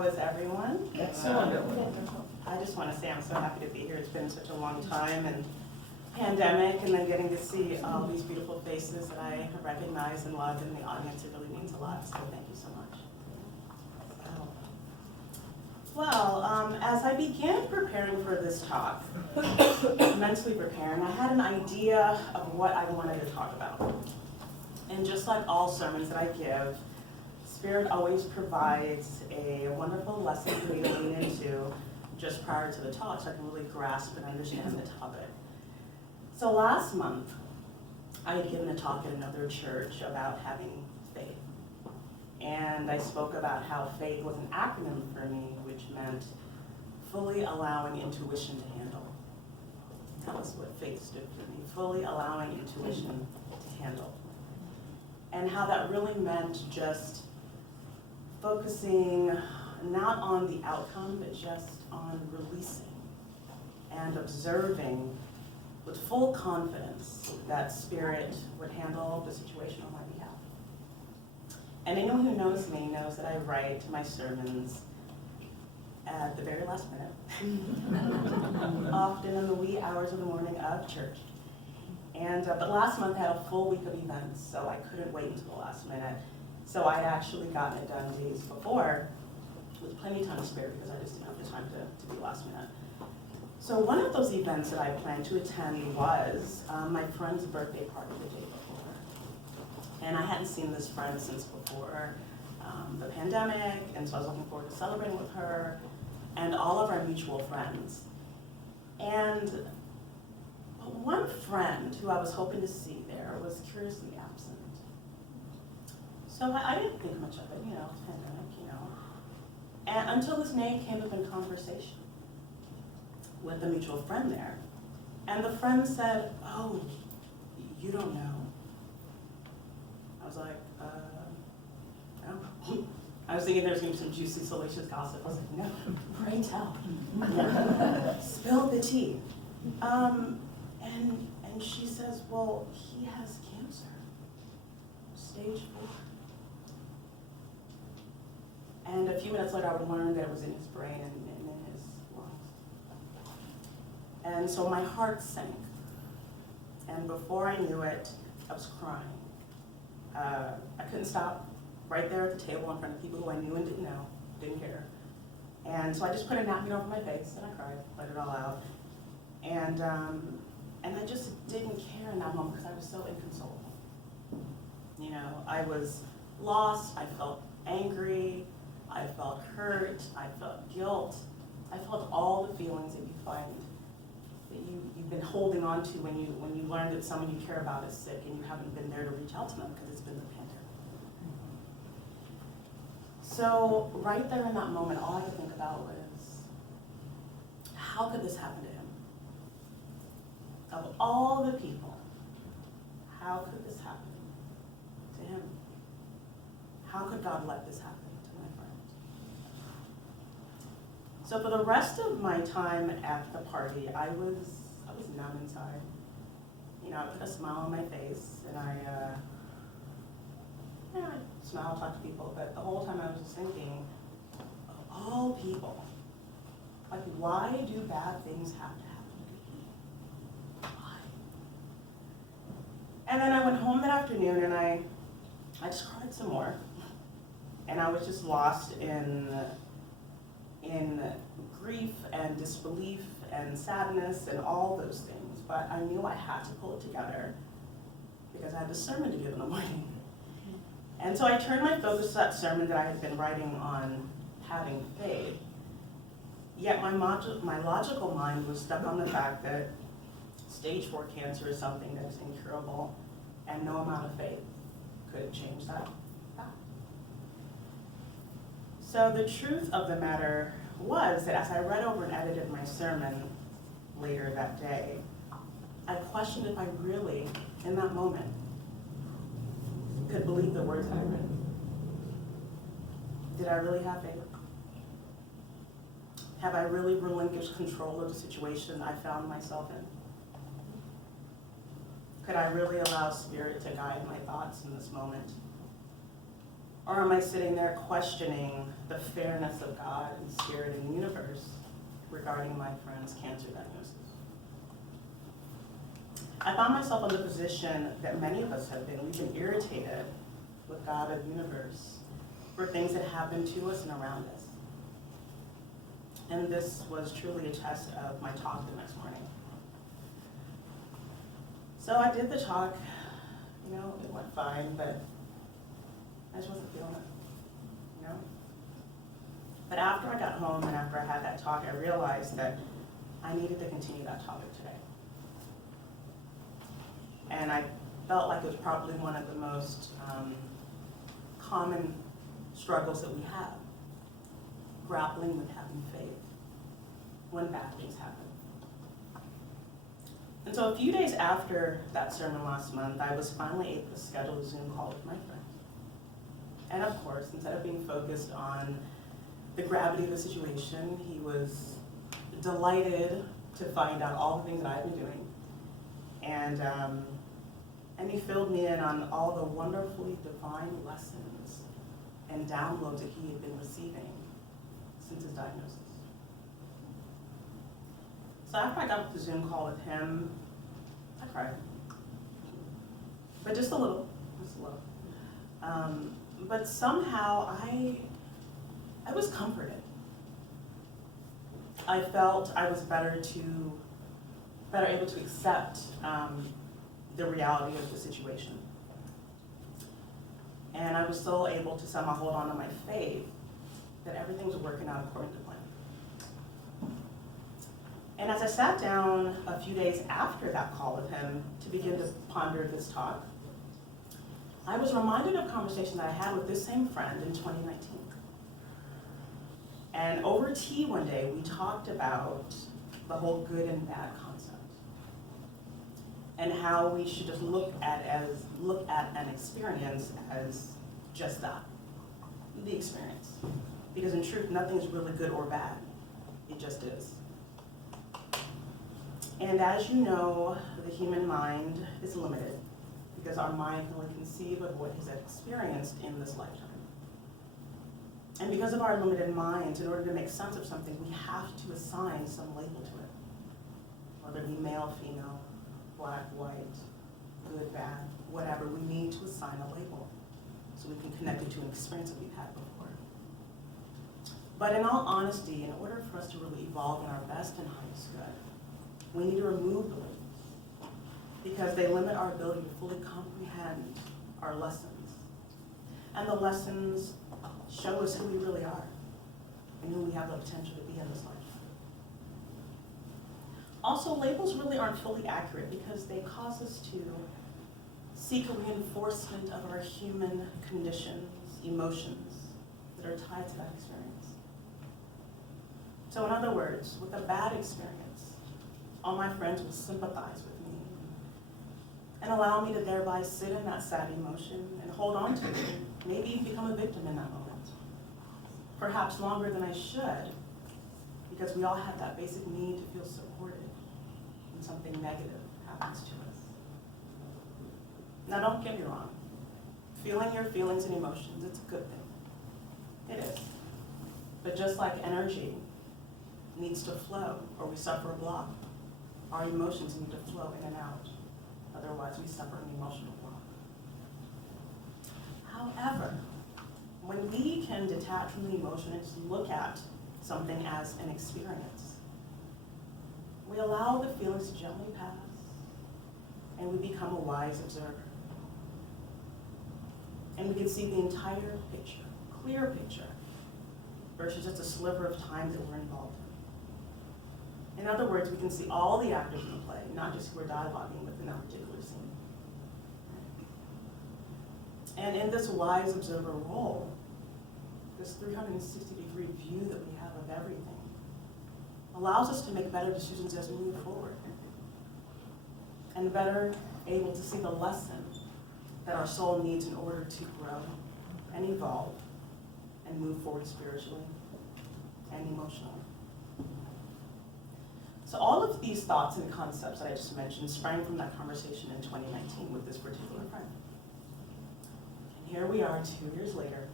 How is everyone? Excellent. I just want to say I'm so happy to be here. It's been such a long time and pandemic, and then getting to see all these beautiful faces that I recognize and love in the audience, it really means a lot. So thank you so much. Well, as I began preparing for this talk, mentally preparing, I had an idea of what I wanted to talk about. And just like all sermons that I give, Spirit always provides a wonderful lesson for me to lean into just prior to the talk so I can really grasp and understand the topic. So last month, I had given a talk at another church about having faith. And I spoke about how faith was an acronym for me, which meant fully allowing intuition to handle. That was what faith stood for me, fully allowing intuition to handle. And how that really meant just focusing not on the outcome, but just on releasing and observing with full confidence that Spirit would handle the situation on my behalf. And anyone who knows me knows that I write my sermons at the very last minute, often in the wee hours of the morning of church. And but last month I had a full week of events, so I couldn't wait until the last minute. So I'd actually gotten it done days before with plenty of time to spare because I just didn't have the time to be last minute. So one of those events that I planned to attend was my friend's birthday party the day before. And I hadn't seen this friend since before the pandemic, and so I was looking forward to celebrating with her and all of our mutual friends. And one friend who I was hoping to see there was curiously absent. So I didn't think much of it, pandemic, And until his name came up in conversation with a mutual friend there. And the friend said, "Oh, you don't know." I was like, no. I was thinking there was going to be some juicy, salacious gossip. I was like, no, pray tell. Spill the tea. And she says, well, he has cancer, stage 4. And a few minutes later, I would learn that it was in his brain and in his lungs. And so my heart sank. And before I knew it, I was crying. I couldn't stop right there at the table in front of people who I knew and didn't know, didn't care. And so I just put a napkin over my face and I cried, let it all out. And I just didn't care in that moment because I was so inconsolable. I was lost, I felt angry, I felt hurt, I felt guilt. I felt all the feelings that you find that you've been holding on to when you learn that someone you care about is sick and you haven't been there to reach out to them because it's been the pandemic. So right there in that moment, all I could think about was, how could this happen to him? Of all the people, how could this happen to him? How could God let this happen to my friend? So for the rest of my time at the party, I was numb inside. I put a smile on my face, and I smile, talk to people, but the whole time I was just thinking, of all people, like, why do bad things have to happen to me? Why? And then I went home that afternoon, and I just cried some more. And I was just lost in grief and disbelief and sadness and all those things. But I knew I had to pull it together because I had this sermon to give in the morning. And so I turned my focus to that sermon that I had been writing on having faith. Yet my logical mind was stuck on the fact that stage 4 cancer is something that is incurable, and no amount of faith could change that fact. So the truth of the matter was that as I read over and edited my sermon later that day, I questioned if I really, in that moment, could believe the words that I read. Did I really have faith? Have I really relinquished control of the situation I found myself in? Could I really allow Spirit to guide my thoughts in this moment? Or am I sitting there questioning the fairness of God and spirit and the universe regarding my friend's cancer diagnosis? I found myself in the position that many of us have been. We've been irritated with God of the universe for things that happen to us and around us. And this was truly a test of my talk the next morning. So I did the talk, it went fine, but I just wasn't feeling it, But after I got home and after I had that talk, I realized that I needed to continue that topic today. And I felt like it was probably one of the most common struggles that we have, grappling with having faith when bad things happen. And so a few days after that sermon last month, I was finally able to schedule a Zoom call with my friend. And of course, instead of being focused on the gravity of the situation, he was delighted to find out all the things that I've been doing. And he filled me in on all the wonderfully divine lessons and downloads that he had been receiving since his diagnosis. So after I got off the Zoom call with him, I cried. But just a little. But somehow I was comforted. I felt I was better able to accept the reality of the situation. And I was still able to somehow hold on to my faith that everything was working out according to plan. And as I sat down a few days after that call with him to begin to ponder this talk, I was reminded of a conversation that I had with this same friend in 2019. And over tea one day, we talked about the whole good and bad concept and how we should just look at an experience as just that, the experience. Because in truth, nothing is really good or bad. It just is. And as you know, the human mind is limited because our mind can only conceive of what is experienced in this lifetime. And because of our limited minds, in order to make sense of something, we have to assign some label to it. Whether it be male, female, black, white, good, bad, whatever, we need to assign a label so we can connect it to an experience that we've had before. But in all honesty, in order for us to really evolve in our best and highest good, we need to remove the labels because they limit our ability to fully comprehend our lessons. And the lessons show us who we really are and who we have the potential to be in this life. Also, labels really aren't fully accurate because they cause us to seek a reinforcement of our human conditions, emotions that are tied to that experience. So in other words, with a bad experience, all my friends will sympathize with me and allow me to thereby sit in that sad emotion and hold on to it, maybe become a victim in that moment. Perhaps longer than I should, because we all have that basic need to feel supported when something negative happens to us. Now don't get me wrong, feeling your feelings and emotions, it's a good thing. It is. But just like energy needs to flow or we suffer a block, our emotions need to flow in and out. Otherwise, we suffer an emotional block. However, when we can detach from the emotion and just look at something as an experience, we allow the feelings to gently pass, and we become a wise observer. And we can see the entire picture, clear picture, versus just a sliver of time that we're involved in. In other words, we can see all the actors in the play, not just who we're dialoguing with in that particular scene. And in this wise observer role, this 360-degree view that we have of everything allows us to make better decisions as we move forward and better able to see the lesson that our soul needs in order to grow and evolve and move forward spiritually and emotionally. So all of these thoughts and concepts that I just mentioned sprang from that conversation in 2019 with this particular friend. And Here we are 2 years later,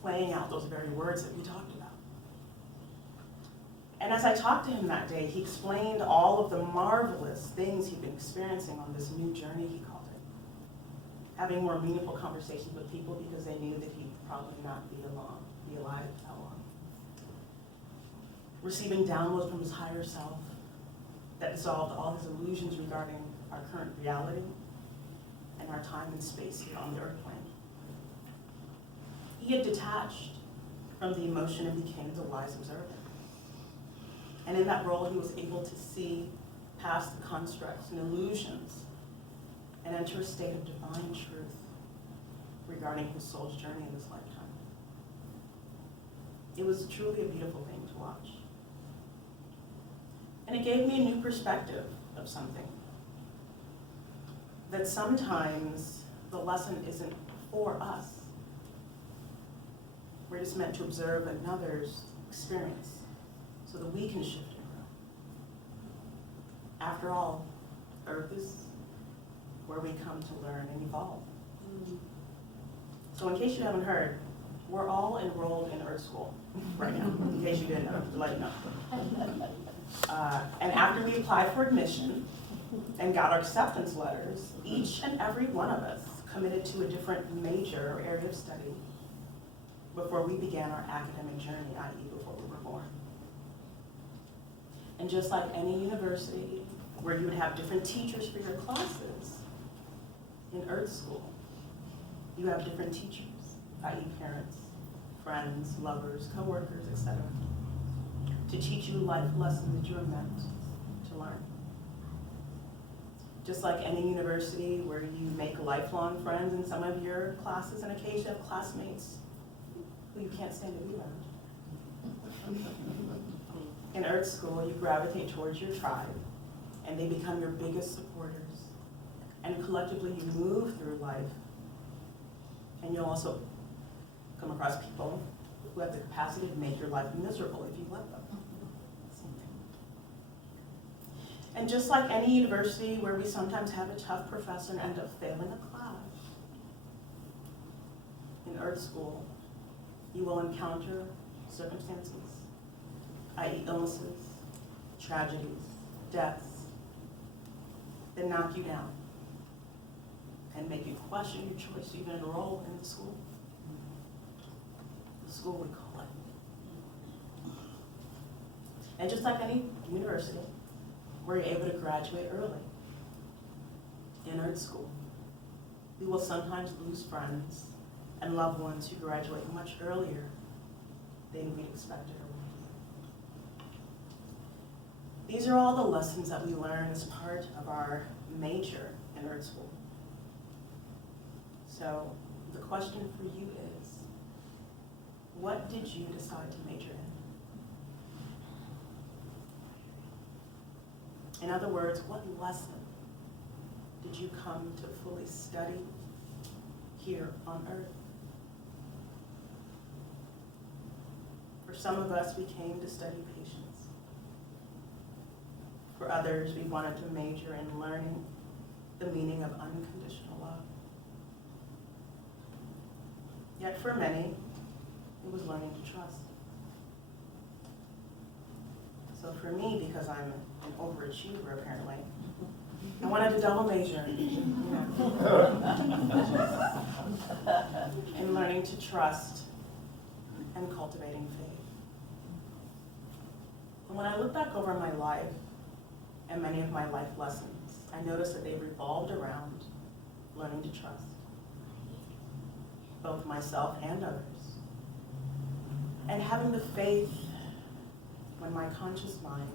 playing out those very words that we talked about. And as I talked to him that day, he explained all of the marvelous things he'd been experiencing on this new journey, he called it. Having more meaningful conversations with people because they knew that he'd probably not be alive that long. Receiving downloads from his higher self that dissolved all his illusions regarding our current reality and our time and space here on the earth plane. He had detached from the emotion and became the wise observer. And in that role, he was able to see past the constructs and illusions and enter a state of divine truth regarding his soul's journey in this lifetime. It was truly a beautiful thing to watch. And it gave me a new perspective of something. That sometimes the lesson isn't for us. We're just meant to observe another's experience so that we can shift and grow. After all, Earth is where we come to learn and evolve. So in case you haven't heard, we're all enrolled in Earth School right now, in case you didn't know, to let you know. And after we applied for admission and got our acceptance letters, each and every one of us committed to a different major or area of study before we began our academic journey, i.e. before we were born. And just like any university where you would have different teachers for your classes, in Earth School, you have different teachers, i.e. parents, friends, lovers, coworkers, etc., to teach you life lessons that you are meant to learn. Just like any university where you make lifelong friends in some of your classes, and occasionally have classmates who you can't stand to be around. In Earth School, you gravitate towards your tribe, and they become your biggest supporters. And collectively, you move through life, and you'll also come across people who have the capacity to make your life miserable if you let them. And just like any university where we sometimes have a tough professor and end up failing a class, in Earth School, you will encounter circumstances, i.e. illnesses, tragedies, deaths, that knock you down and make you question your choice to even enroll in the school. The school we call it. And just like any university, where you're able to graduate early, in Earth School, we will sometimes lose friends and loved ones who graduate much earlier than we'd expected or wanted. These are all the lessons that we learn as part of our major in Earth School. So the question for you is, what did you decide to major in? In other words, what lesson did you come to fully study here on Earth? For some of us, we came to study patience. For others, we wanted to major in learning the meaning of unconditional love. Yet for many, it was learning to trust. So for me, because I'm an overachiever apparently, I wanted to double major in learning to trust and cultivating faith. And when I look back over my life and many of my life lessons, I noticed that they revolved around learning to trust, both myself and others, and having the faith when my conscious mind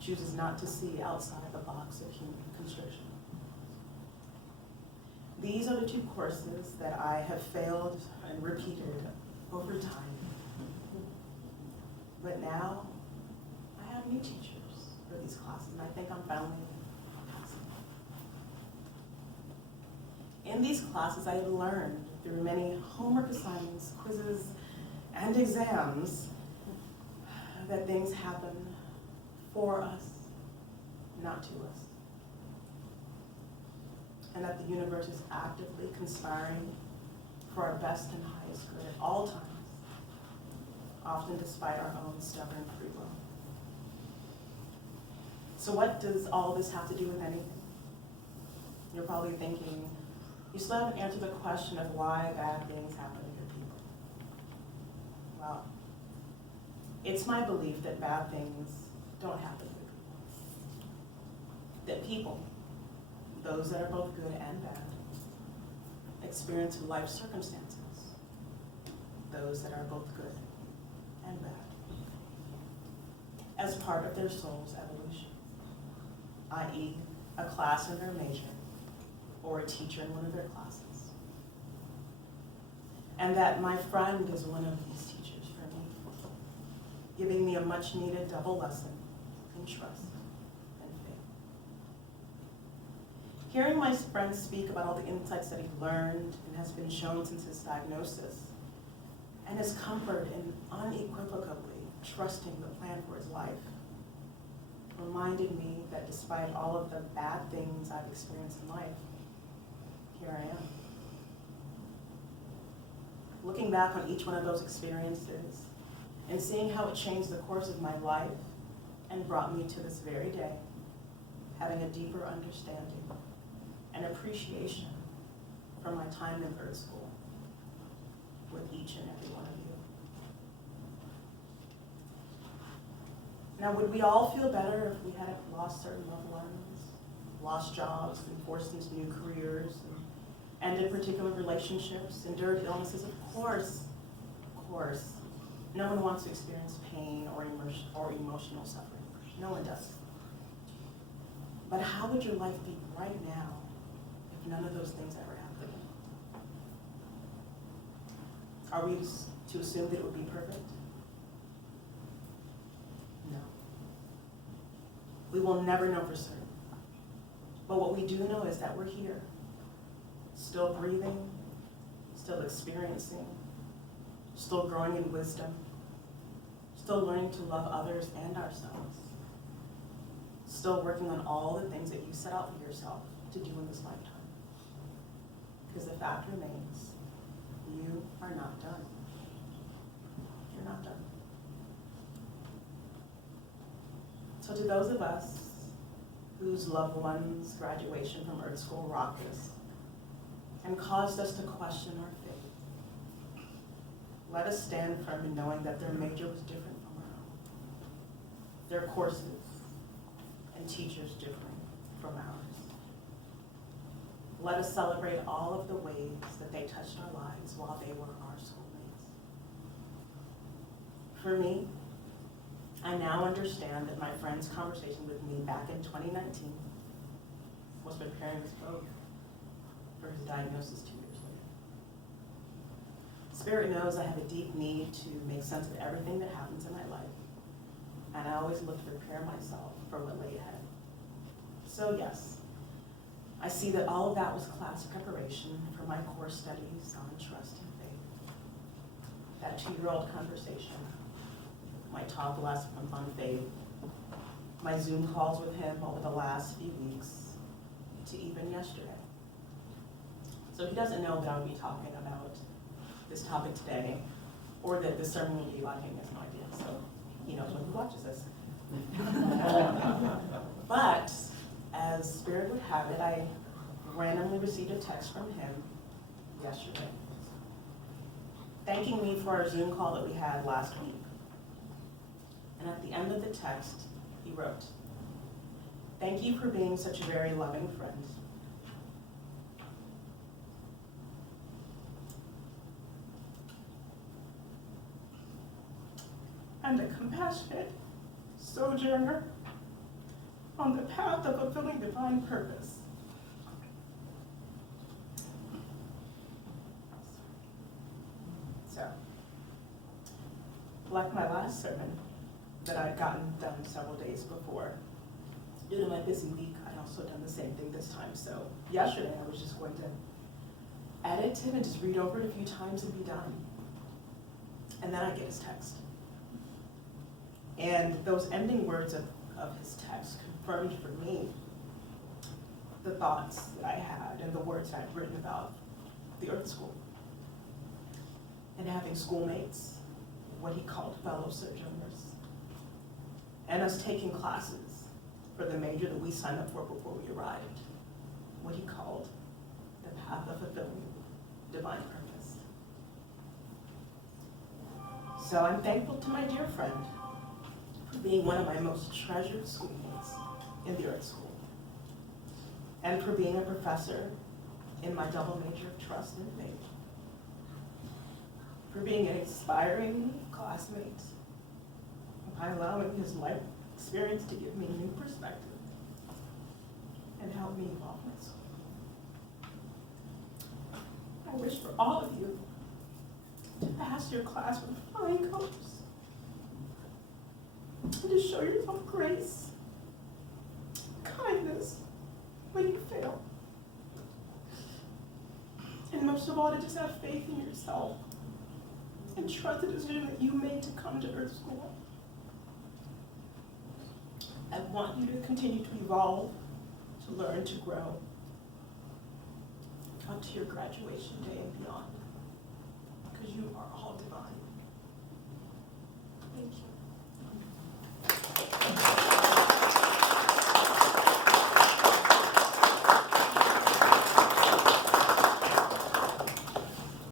chooses not to see outside the box of human constriction. These are the two courses that I have failed and repeated over time. But now, I have new teachers for these classes, and I think I'm finally passing. In these classes, I have learned through many homework assignments, quizzes, and exams that things happen for us, not to us. And that the universe is actively conspiring for our best and highest good at all times, often despite our own stubborn free will. So what does all this have to do with anything? You're probably thinking, you still haven't answered the question of why bad things happen to good people. Well, it's my belief that bad things don't happen to good people. That people, those that are both good and bad, experience life circumstances, those that are both good and bad, as part of their soul's evolution, i.e., a class in their major or a teacher in one of their classes. And that my friend is one of these teachers for me, giving me a much needed double lesson in trust and faith. Hearing my friend speak about all the insights that he learned and has been shown since his diagnosis, and his comfort in unequivocally trusting the plan for his life, reminded me that despite all of the bad things I've experienced in life, here I am. Looking back on each one of those experiences and seeing how it changed the course of my life and brought me to this very day, having a deeper understanding and appreciation for my time in Earth School with each and every one of you. Now, would we all feel better if we hadn't lost certain loved ones, lost jobs, and forced into new careers, and ended particular relationships, endured illnesses? Of course. No one wants to experience pain or emotional suffering. No one does. But how would your life be right now if none of those things ever happened? Are we to assume that it would be perfect? No. We will never know for certain. But what we do know is that we're here, still breathing, still experiencing, still growing in wisdom, still learning to love others and ourselves, still working on all the things that you set out for yourself to do in this lifetime. Because the fact remains, you are not done. You're not done. So to those of us whose loved ones' graduation from Earth School rocked us and caused us to question our faith, let us stand firm in knowing that their major was different from our own. Their courses and teachers differing from ours. Let us celebrate all of the ways that they touched our lives while they were our soulmates. For me, I now understand that my friend's conversation with me back in 2019 was preparing us both for his diagnosis 2 years later. Spirit knows I have a deep need to make sense of everything that happens in my life, and I always look to prepare myself for what lay ahead. So yes, I see that all of that was class preparation for my core studies on trust and faith. That 2-year-old conversation, my talk last month on faith, my Zoom calls with him over the last few weeks, to even yesterday. So he doesn't know that I would be talking about this topic today, or that this sermon will be like him. He has no idea, so he knows when he watches this. But as Spirit would have it, I randomly received a text from him yesterday, thanking me for our Zoom call that we had last week. And at the end of the text, he wrote, "Thank you for being such a very loving friend. And a compassionate sojourner on the path of fulfilling divine purpose. So, like my last sermon that I'd gotten done several days before, due to my busy week, I'd also done the same thing this time. So yesterday I was just going to edit it and just read over it a few times and be done. And then I get his text. And those ending words of his text confirmed for me the thoughts that I had and the words I'd written about the Earth School and having schoolmates, what he called fellow sojourners, and us taking classes for the major that we signed up for before we arrived, what he called the path of fulfilling divine purpose. So I'm thankful to my dear friend for being one of my most treasured schoolmates in the art school, and for being a professor in my double major of trust and faith, for being an inspiring classmate by allowing his life experience to give me new perspective and help me evolve myself. I wish for all of you to pass your class with flying colors and to show yourself grace, kindness when you fail, and most of all, to just have faith in yourself and trust the decision that you made to come to Earth School. I want you to continue to evolve, to learn, to grow, up to your graduation day and beyond, because you are all divine. Thank you.